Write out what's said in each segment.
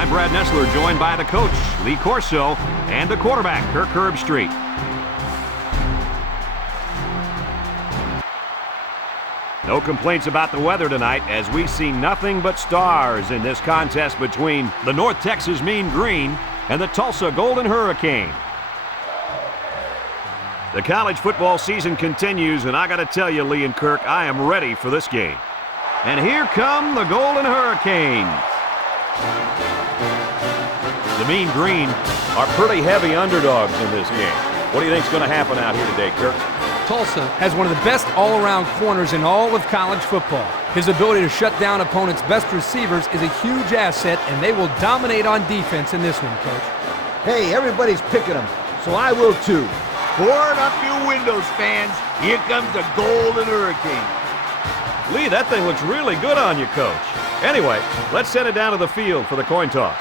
I'm Brad Nessler, joined by the coach, Lee Corso, and the quarterback, Kirk Herbstreit. No complaints about the weather tonight, as we see nothing but stars in this contest between the North Texas Mean Green and the Tulsa Golden Hurricane. The college football season continues, and I got to tell you, Lee and Kirk, I am ready for this game. And here come the Golden Hurricanes. The Mean Green are pretty heavy underdogs in this game. What do you think is going to happen out here today, Kirk? Tulsa has one of the best all-around corners in all of college football. His ability to shut down opponents' best receivers is a huge asset, and they will dominate on defense in this one, Coach. Hey, everybody's picking them, so I will too. Board up your windows, fans. Here comes the Golden Hurricane. Lee, that thing looks really good on you, Coach. Anyway, let's send it down to the field for the coin toss.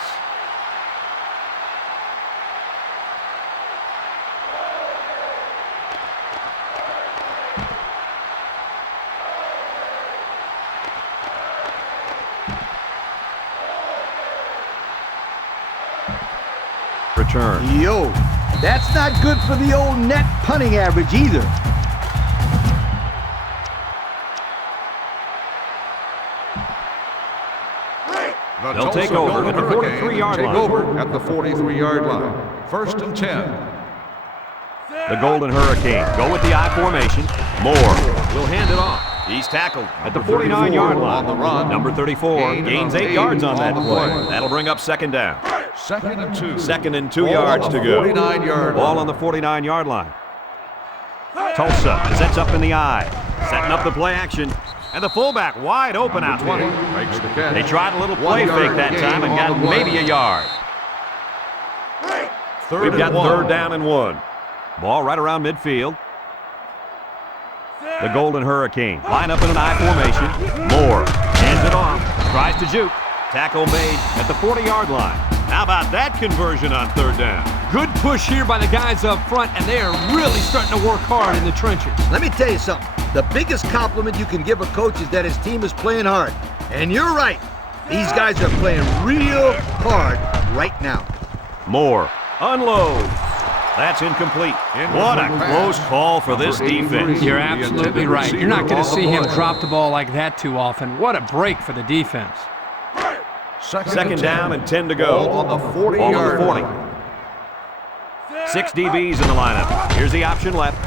Return. Yo, that's not good for the old net punting average either. They'll take over at the 43-yard line. Take over at the 43-yard line. First and 10. The Golden Hurricane go with the I formation. Moore will hand it off. He's tackled at the 49-yard line. On the run. Number 34 gains 8 yards on that play. That'll bring up second down. Second and 2. Second and 2 yards to go. 49-yard Ball on the 49-yard line. Tulsa sets up in the I. Setting up the play action. And the fullback wide open out there. Makes the catch. They tried a little play fake that time and got maybe a yard. We've got third down and 1. Ball right around midfield. The Golden Hurricane line up in an I formation. Moore hands it off. Tries to juke. Tackle made at the 40-yard line. How about that conversion on third down? Good push here by the guys up front, and they are really starting to work hard in the trenches. Let me tell you something. The biggest compliment you can give a coach is that his team is playing hard. And you're right. These guys are playing real hard right now. Moore unloads. That's incomplete. What a close call for this defense. You're absolutely right. You're not going to see him drop the ball like that too often. What a break for the defense. Second down and 10 to go. On the 40-yard line. 6 DBs in the lineup. Here's the option left.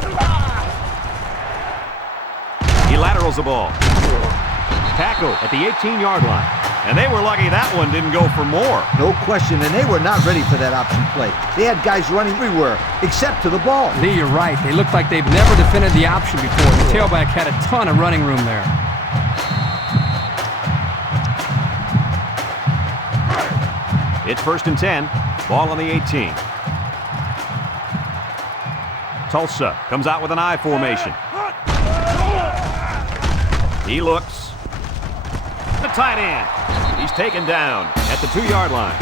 He laterals the ball. Tackle at the 18-yard line. And they were lucky that one didn't go for more. No question, and they were not ready for that option play. They had guys running everywhere, except to the ball. Lee, you're right. They look like they've never defended the option before. The tailback had a ton of running room there. It's first and 10. Ball on the 18. Tulsa comes out with an I formation. He looks. The tight end. He's taken down at the 2-yard line.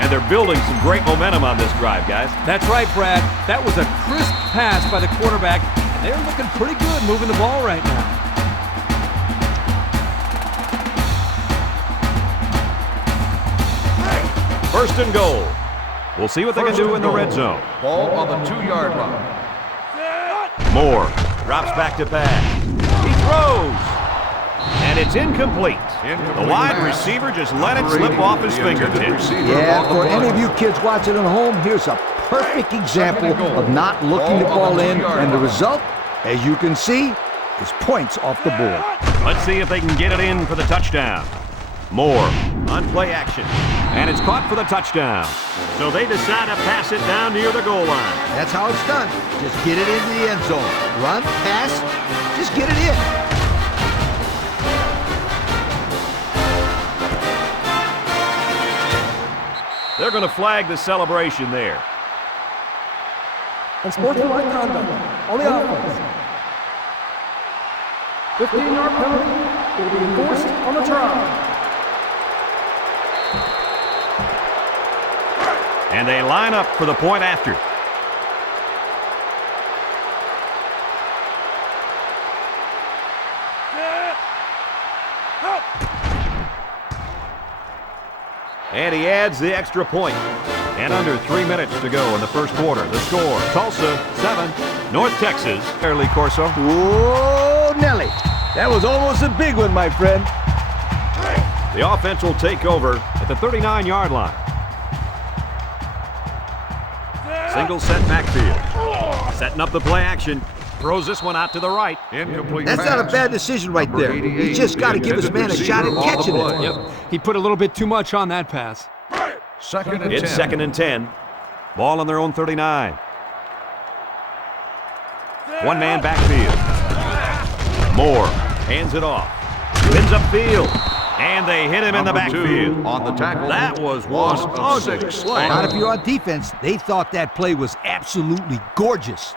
And they're building some great momentum on this drive, guys. That's right, Brad. That was a crisp pass by the quarterback. And they're looking pretty good moving the ball right now. First and goal. We'll see what they can do in the red zone. Ball on the 2-yard line. Moore drops back to pass. He throws. And it's incomplete. The wide receiver just let it slip off his fingertips. Yeah, for any of you kids watching at home, here's a perfect example of not looking the ball in, and the result, as you can see, is points off the board. Let's see if they can get it in for the touchdown. Moore on play action, and it's caught for the touchdown. So they decide to pass it down near the goal line. That's how it's done. Just get it into the end zone. Run, pass, just get it in. They're going to flag the celebration there. Unsportsmanlike conduct on the offense. 15-yard penalty will be enforced on the try. And they line up for the point after. And he adds the extra point. And under 3 minutes to go in the first quarter. The score, Tulsa 7, North Texas. Early Corso. Whoa, Nelly. That was almost a big one, my friend. The offense will take over at the 39-yard line. Single set backfield. Setting up the play action. Throws this one out to the right. Incomplete That's not a pass. bad decision right there. He's just got to give his man a shot at catching it. Yep, he put a little bit too much on that pass. Second and 10. It's 2nd and 10. Ball on their own 39. One-man backfield. Moore hands it off. Spins upfield. And they hit him in the Number 2 backfield. on the tackle. That was Loss one of ugly 6. play. Not if you're on defense. They thought that play was absolutely gorgeous.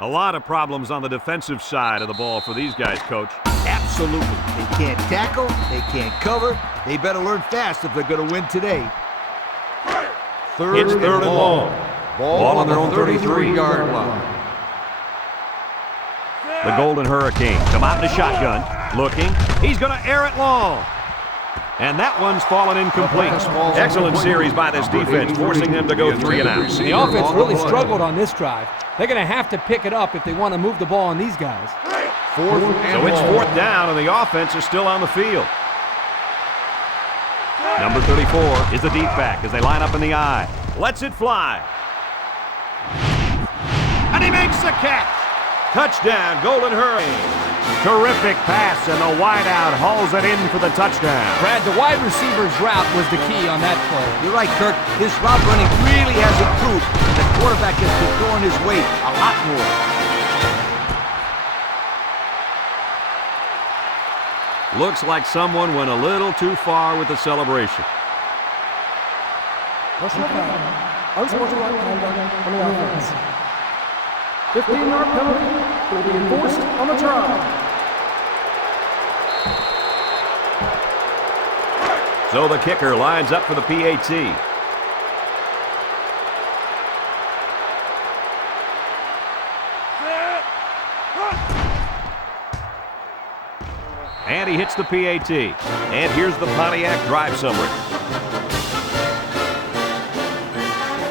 A lot of problems on the defensive side of the ball for these guys, Coach. Absolutely. They can't tackle. They can't cover. They better learn fast if they're going to win today. It's third and long. Ball on their own 33-yard line. The Golden Hurricane come out in a shotgun. Looking. He's going to air it long. And that one's fallen incomplete. Excellent series by this defense, forcing them to go 3 and out. The offense really struggled on this drive. They're going to have to pick it up if they want to move the ball on these guys. Fourth and So it's long. 4th down, and the offense is still on the field. Number 34 is the deep back as they line up in the I. Lets it fly. And he makes the catch. Touchdown, Golden Hurricane. Terrific pass, and the wideout hauls it in for the touchdown. Brad, the wide receiver's route was the key on that play. You're right, Kirk. His route running really has improved. The quarterback has been throwing his weight a lot more. Looks like someone went a little too far with the celebration. Personal foul. Unsportsmanlike conduct on the offense. 15-yard penalty will be enforced on the try. So the kicker lines up for the PAT. And he hits the PAT. And here's the Pontiac drive summary.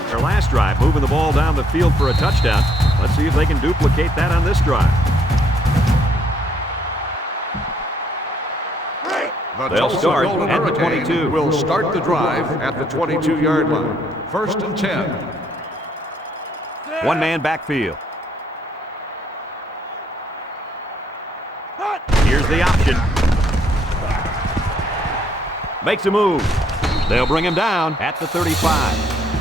Their last drive, moving the ball down the field for a touchdown. Let's see if they can duplicate that on this drive. The They'll Tulsa start Golden at the Hurricane 22. will start the drive at the 22-yard line. 1st and 10. One-man backfield. Here's the option. Makes a move. They'll bring him down at the 35.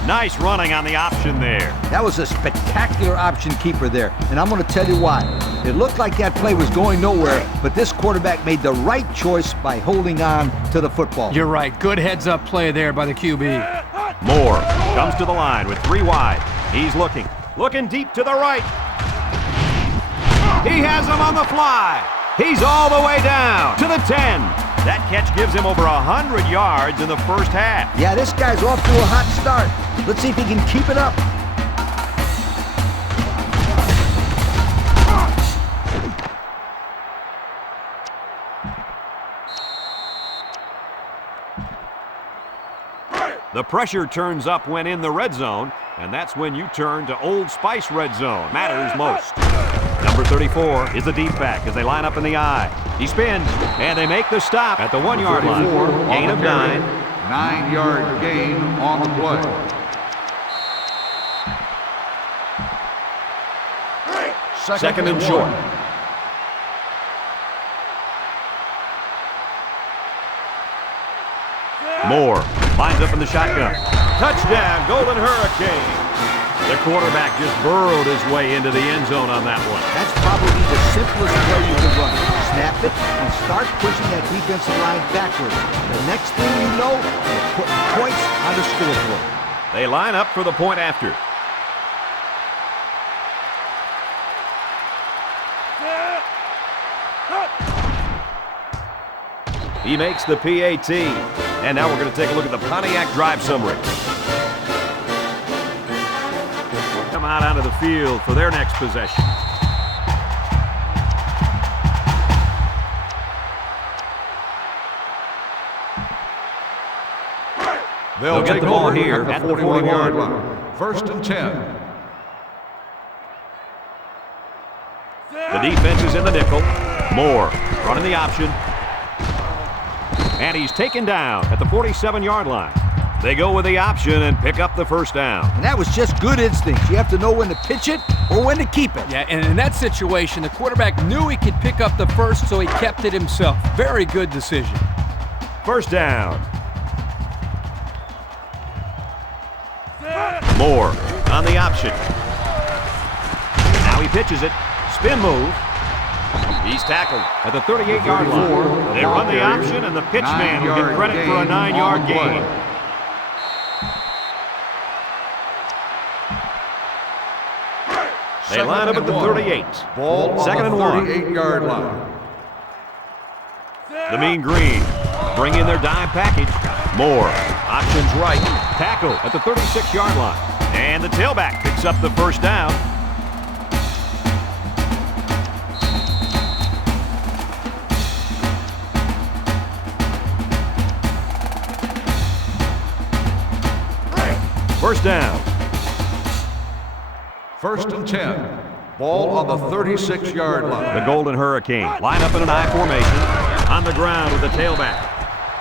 Nice running on the option there. That was a spectacular option keeper there, and I'm going to tell you why. It looked like that play was going nowhere, but this quarterback made the right choice by holding on to the football. You're right. Good heads-up play there by the QB. Moore comes to the line with 3 wide. He's looking deep to the right. He has him on the fly. He's all the way down to the 10. That catch gives him over 100 yards in the first half. Yeah, this guy's off to a hot start. Let's see if he can keep it up. The pressure turns up when in the red zone, and that's when you turn to Old Spice red zone. Matters most. Number 34 is the deep back as they line up in the I. He spins, and they make the stop at the 1-yard line. 34 on Gain the of carry. 9. 9-yard gain on the play. Second and short. Moore lines up in the shotgun. Touchdown, Golden Hurricane. The quarterback just burrowed his way into the end zone on that one. That's probably the simplest play you can run. Snap it and start pushing that defensive line backwards. The next thing you know, you're putting points on the scoreboard. They line up for the point after. He makes the PAT. And now we're going to take a look at the Pontiac drive summary. Come out onto the field for their next possession. They'll get take the ball over here at the 41-yard line. First and 10. The defense is in the nickel. Moore running the option. And he's taken down at the 47-yard line. They go with the option and pick up the first down. And that was just good instincts. You have to know when to pitch it or when to keep it. Yeah, and in that situation, the quarterback knew he could pick up the first, so he kept it himself. Very good decision. First down. Moore on the option. Now he pitches it. Spin move. He's tackled at the 38-yard line. They run the option, and the pitch man will get credit for a 9-yard gain. They line up at the 38. Ball Second on and the 1. 38-yard line. The Mean Green bring in their dime package. Moore, options right. Tackle at the 36-yard line. And the tailback picks up the first down. First down. First and 10. Ball on the 36-yard line. The Golden Hurricane line up in an I formation. On the ground with the tailback.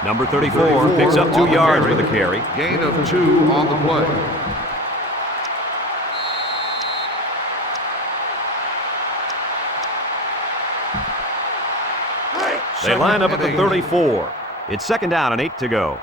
Number 34 picks up 2 yards with the carry. Gain of 2 on the play. They line up at the 34. It's second down and 8 to go.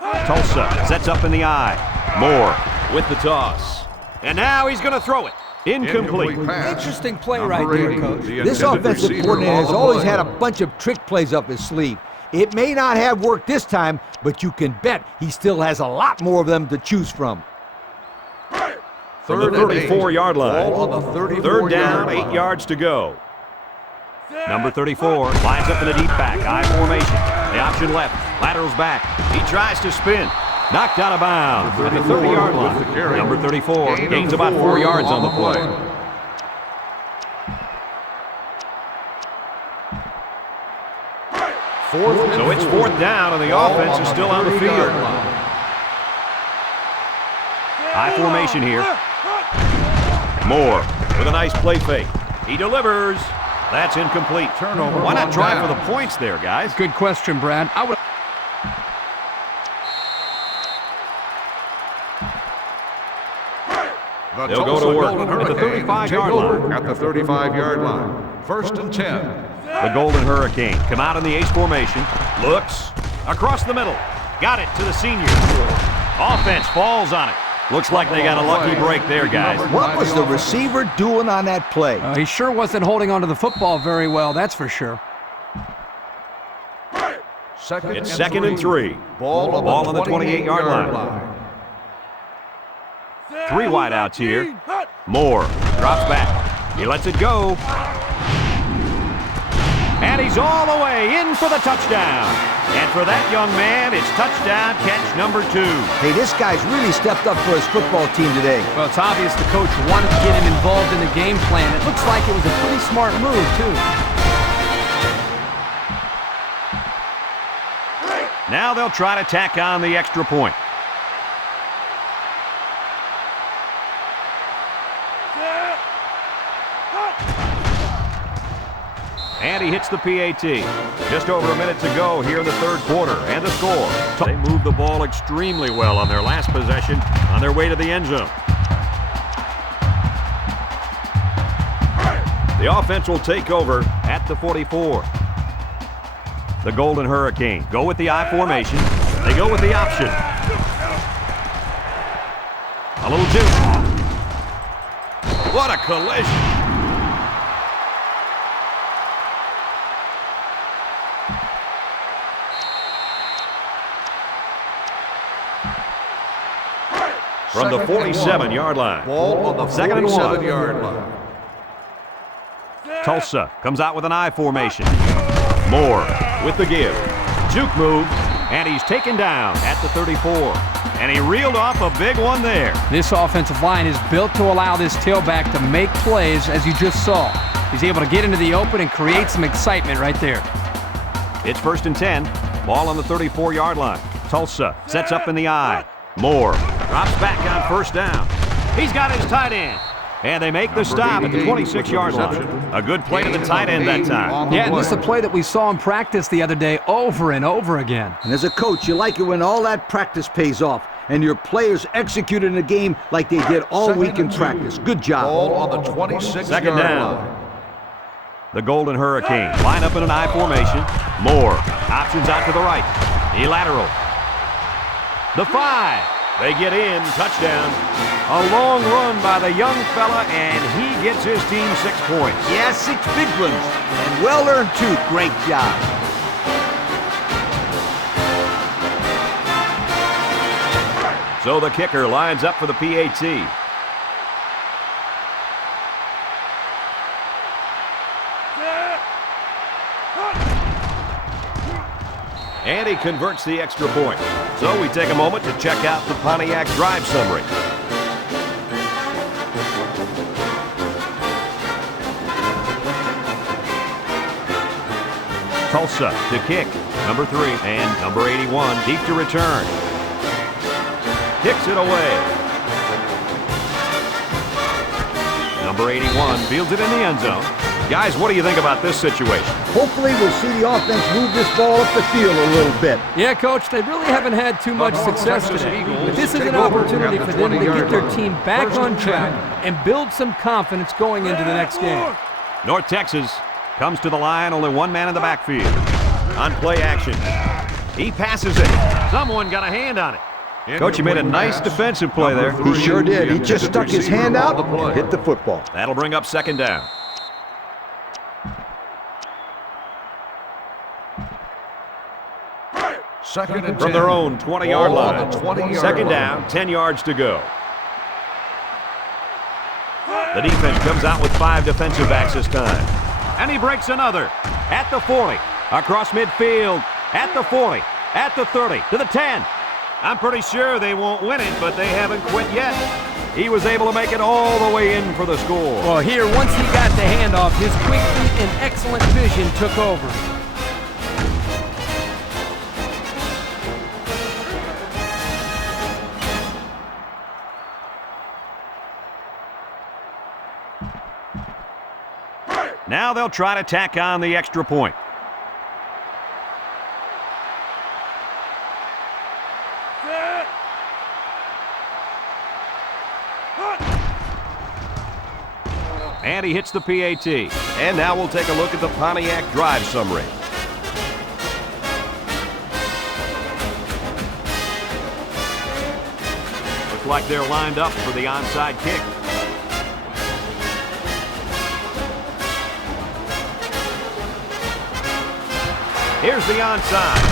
Tulsa sets up in the I. Moore with the toss. And now he's going to throw it. Incomplete. pass. Interesting play Number right there, 80, Coach. the This intended offensive receiver coordinator on has the always play. had a bunch of trick plays up his sleeve. It may not have worked this time, but you can bet he still has a lot more of them to choose from. From the 34-yard line. Ball on the 34-yard Third down, line. 8 yards to go. Number 34 lines up in a deep back, I formation. The option left, laterals back. He tries to spin. Knocked out of bounds at the 30-yard line. Number 34 gains about 4 yards on the play. So it's fourth down, and the offense is still on the field. High formation here. Moore with a nice play fake. He delivers. That's incomplete. Turnover. Why not on try down. for the points there, guys? Good question, Brad. I would. The They'll go Tulsa to work Golden at the Hurricane 35-yard take over line. At the 35-yard line. First and 10. The Golden Hurricane come out in the ace formation. Looks across the middle. Got it to the senior. Offense falls on it. Looks like they got a lucky break there, guys. What was the receiver doing on that play? He sure wasn't holding onto the football very well, that's for sure. It's second and 3. Ball on the 28-yard line. 3 wideouts here. Moore drops back. He lets it go. And he's all the way in for the touchdown. And for that young man, it's touchdown catch number 2. Hey, this guy's really stepped up for his football team today. Well, it's obvious the coach wanted to get him involved in the game plan. It looks like it was a pretty smart move, too. Now they'll try to tack on the extra point. And he hits the PAT. Just over a minute to go here in the third quarter. And the score. They moved the ball extremely well on their last possession on their way to the end zone. The offense will take over at the 44. The Golden Hurricane go with the I formation. They go with the option. A little juice. What a collision. From the 47-yard line. Ball on the Second and 1. 47-yard line. Tulsa comes out with an I formation. Moore with the give. juke move, and he's taken down at the 34. And he reeled off a big one there. This offensive line is built to allow this tailback to make plays, as you just saw. He's able to get into the open and create some excitement right there. It's 1st and 10. Ball on the 34-yard line. Tulsa sets up in the eye. Moore drops back on 1st down. He's got his tight end. And they make the stop at the 26-yard line. A good play to the tight end that time. Yeah, and this is a play that we saw in practice the other day over and over again. And as a coach, you like it when all that practice pays off and your players execute in the game like they did all week in practice. Good job. Ball on the 26-yard Second down. The Golden Hurricane line up in an I formation. Moore options out to the right. He lateral. The 5. They get in. Touchdown. A long run by the young fella, and he gets his team 6 points. Yeah, 6 big ones. And well-earned, too. Great job. So the kicker lines up for the PAT. And he converts the extra point. So we take a moment to check out the Pontiac drive summary. Tulsa to kick. Number 3 and number 81 deep to return. Kicks it away. Number 81 fields it in the end zone. Guys, what do you think about this situation? Hopefully we'll see the offense move this ball up the field a little bit. Yeah, Coach, they really haven't had too much success today. But this is an opportunity for them to get their team back on track and build some confidence going into the next game. North Texas comes to the line, only one man in the backfield. On play action. He passes it. Someone got a hand on it. Coach, you made a nice defensive play there. He sure did. He just stuck his hand out and hit the football. That'll bring up 2nd down. Second and 10. From their own 20-yard Ball on line. the 20-yard 2nd line. down, 10 yards to go. The defense comes out with 5 defensive backs this time. And he breaks another at the 40, across midfield, at the 40, at the 30, to the 10. I'm pretty sure they won't win it, but they haven't quit yet. He was able to make it all the way in for the score. Well, here, once he got the handoff, his quick feet and excellent vision took over. Now they'll try to tack on the extra point. And he hits the PAT. And now we'll take a look at the Pontiac drive summary. Looks like they're lined up for the onside kick. Here's the onside.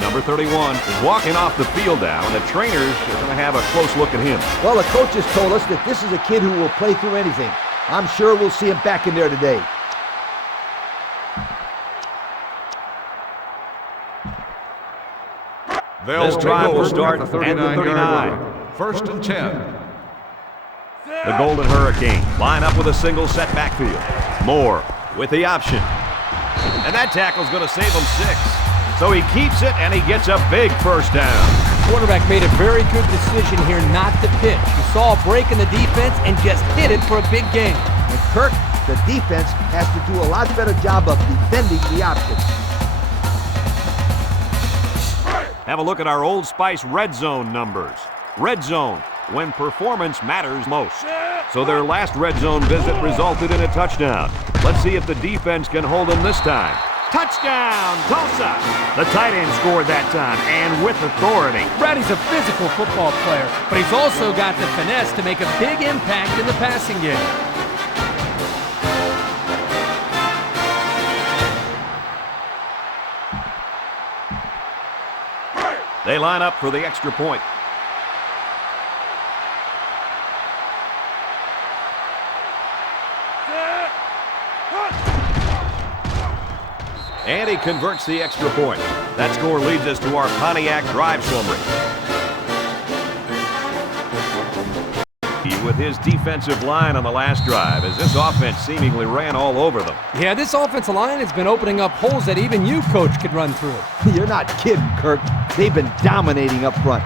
Number 31 is walking off the field now, and the trainers are going to have a close look at him. Well, the coaches told us that this is a kid who will play through anything. I'm sure we'll see him back in there today. This drive will start at the 39. line. 1st and 10. The Golden Hurricane line up with a single set backfield. Moore with the option. And that tackle's going to save him 6. So he keeps it, and he gets a big 1st down. The quarterback made a very good decision here not to pitch. You saw a break in the defense and just hit it for a big gain. And Kirk, the defense has to do a lot better job of defending the option. Have a look at our Old Spice Red Zone numbers. Red Zone, when performance matters most. So their last Red Zone visit resulted in a touchdown. Let's see if the defense can hold them this time. Touchdown, Tulsa! The tight end scored that time, and with authority. Brady's a physical football player, but he's also got the finesse to make a big impact in the passing game. They line up for the extra point. And he converts the extra point. That score leads us to our Pontiac drive summary. With his defensive line on the last drive, as this offense seemingly ran all over them. Yeah, this offensive line has been opening up holes that even you, Coach, could run through. You're not kidding, Kirk. They've been dominating up front.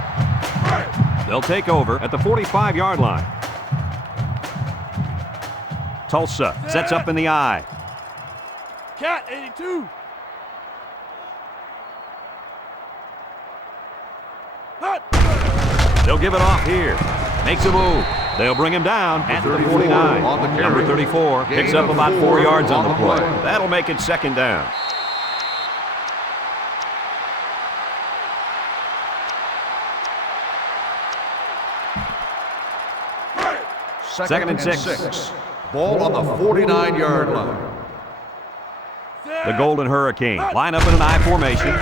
They'll take over at the 45-yard line. Tulsa sets up in the I. Cat 82. They'll give it off here. Makes a move. They'll bring him down at the 49. Number 34 picks up about 4 yards on the play. That'll make it second down. Second and 6. Ball on the 49-yard line. The Golden Hurricane line up in an I formation.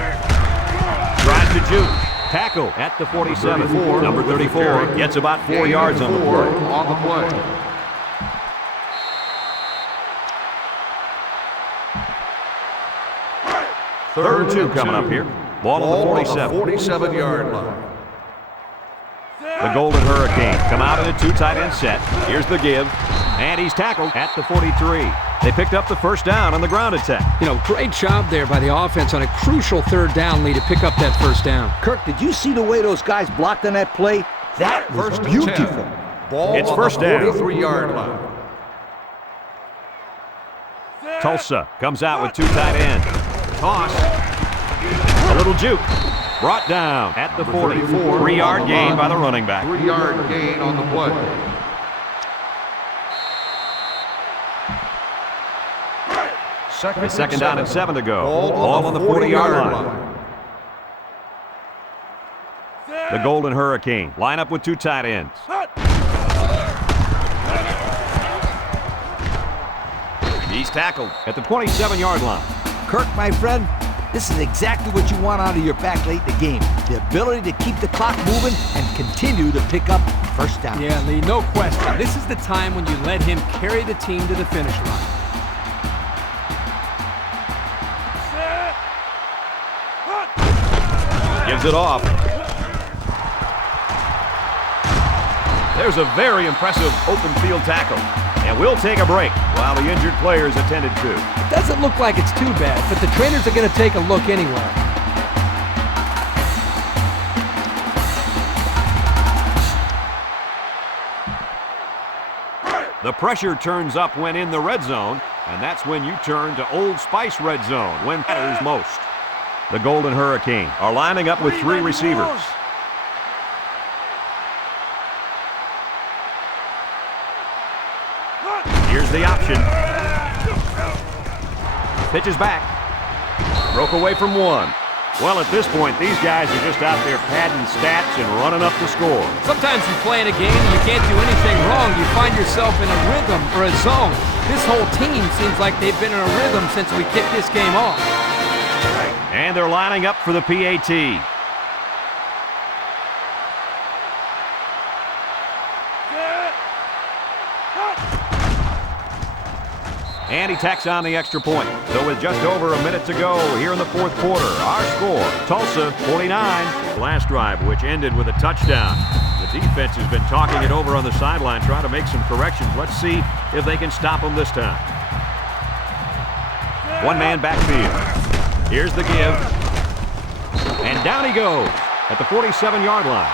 Tries to juke. Tackle at the 47. Number 34 gets about 4 yards on the play. Third and 2 coming up here. Ball on the 47. 47-yard line. The Golden Hurricane come out in a 2 tight end set. Here's the give. And he's tackled at the 43. They picked up the first down on the ground attack. You know, great job there by the offense on a crucial third down lead to pick up that first down. Kirk, did you see the way those guys blocked on that play? That was beautiful. Ball It's on first the down. 43-yard line. Tulsa comes out with 2 tight ends. Toss. A little juke. Brought down at the 40. 3-yard gain by the running back. 3-yard gain on the play. It's second down and 7 to go. Ball on the 40-yard line. The Golden Hurricane line up with 2 tight ends. He's tackled at the 27-yard line. Kirk, my friend, this is exactly what you want out of your back late in the game. The ability to keep the clock moving and continue to pick up first downs. Yeah, Lee, no question. This is the time when you let him carry the team to the finish line. Gives it off. There's a very impressive open field tackle. And we'll take a break while the injured players attended to. It doesn't look like it's too bad, but the trainers are going to take a look anyway. The pressure turns up when in the red zone, and that's when you turn to Old Spice red zone when it matters most. The Golden Hurricane are lining up with 3 receivers. Here's the option. Pitches back. Broke away from 1. Well, at this point, these guys are just out there padding stats and running up the score. Sometimes you play in a game and you can't do anything wrong. You find yourself in a rhythm or a zone. This whole team seems like they've been in a rhythm since we kicked this game off. And they're lining up for the PAT. And he tacks on the extra point. So with just over a minute to go here in the fourth quarter, our score, Tulsa 49. Last drive, which ended with a touchdown. The defense has been talking it over on the sideline, trying to make some corrections. Let's see if they can stop them this time. One-man backfield. Here's the give. And down he goes at the 47-yard line.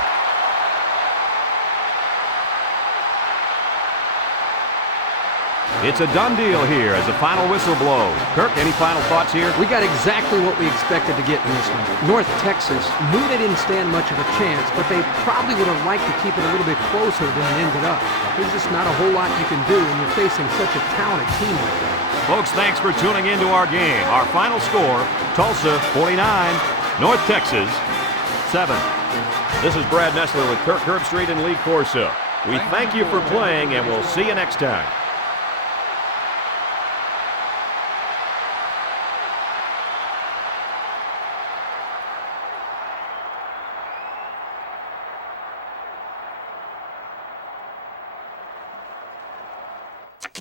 It's a done deal here as the final whistle blows. Kirk, any final thoughts here? We got exactly what we expected to get in this one. North Texas knew they didn't stand much of a chance, but they probably would have liked to keep it a little bit closer than it ended up. There's just not a whole lot you can do when you're facing such a talented team like that. Folks, thanks for tuning into our game. Our final score, Tulsa 49, North Texas 7. This is Brad Nessler with Kirk Herbstreit and Lee Corso. We thank you for playing, and we'll see you next time.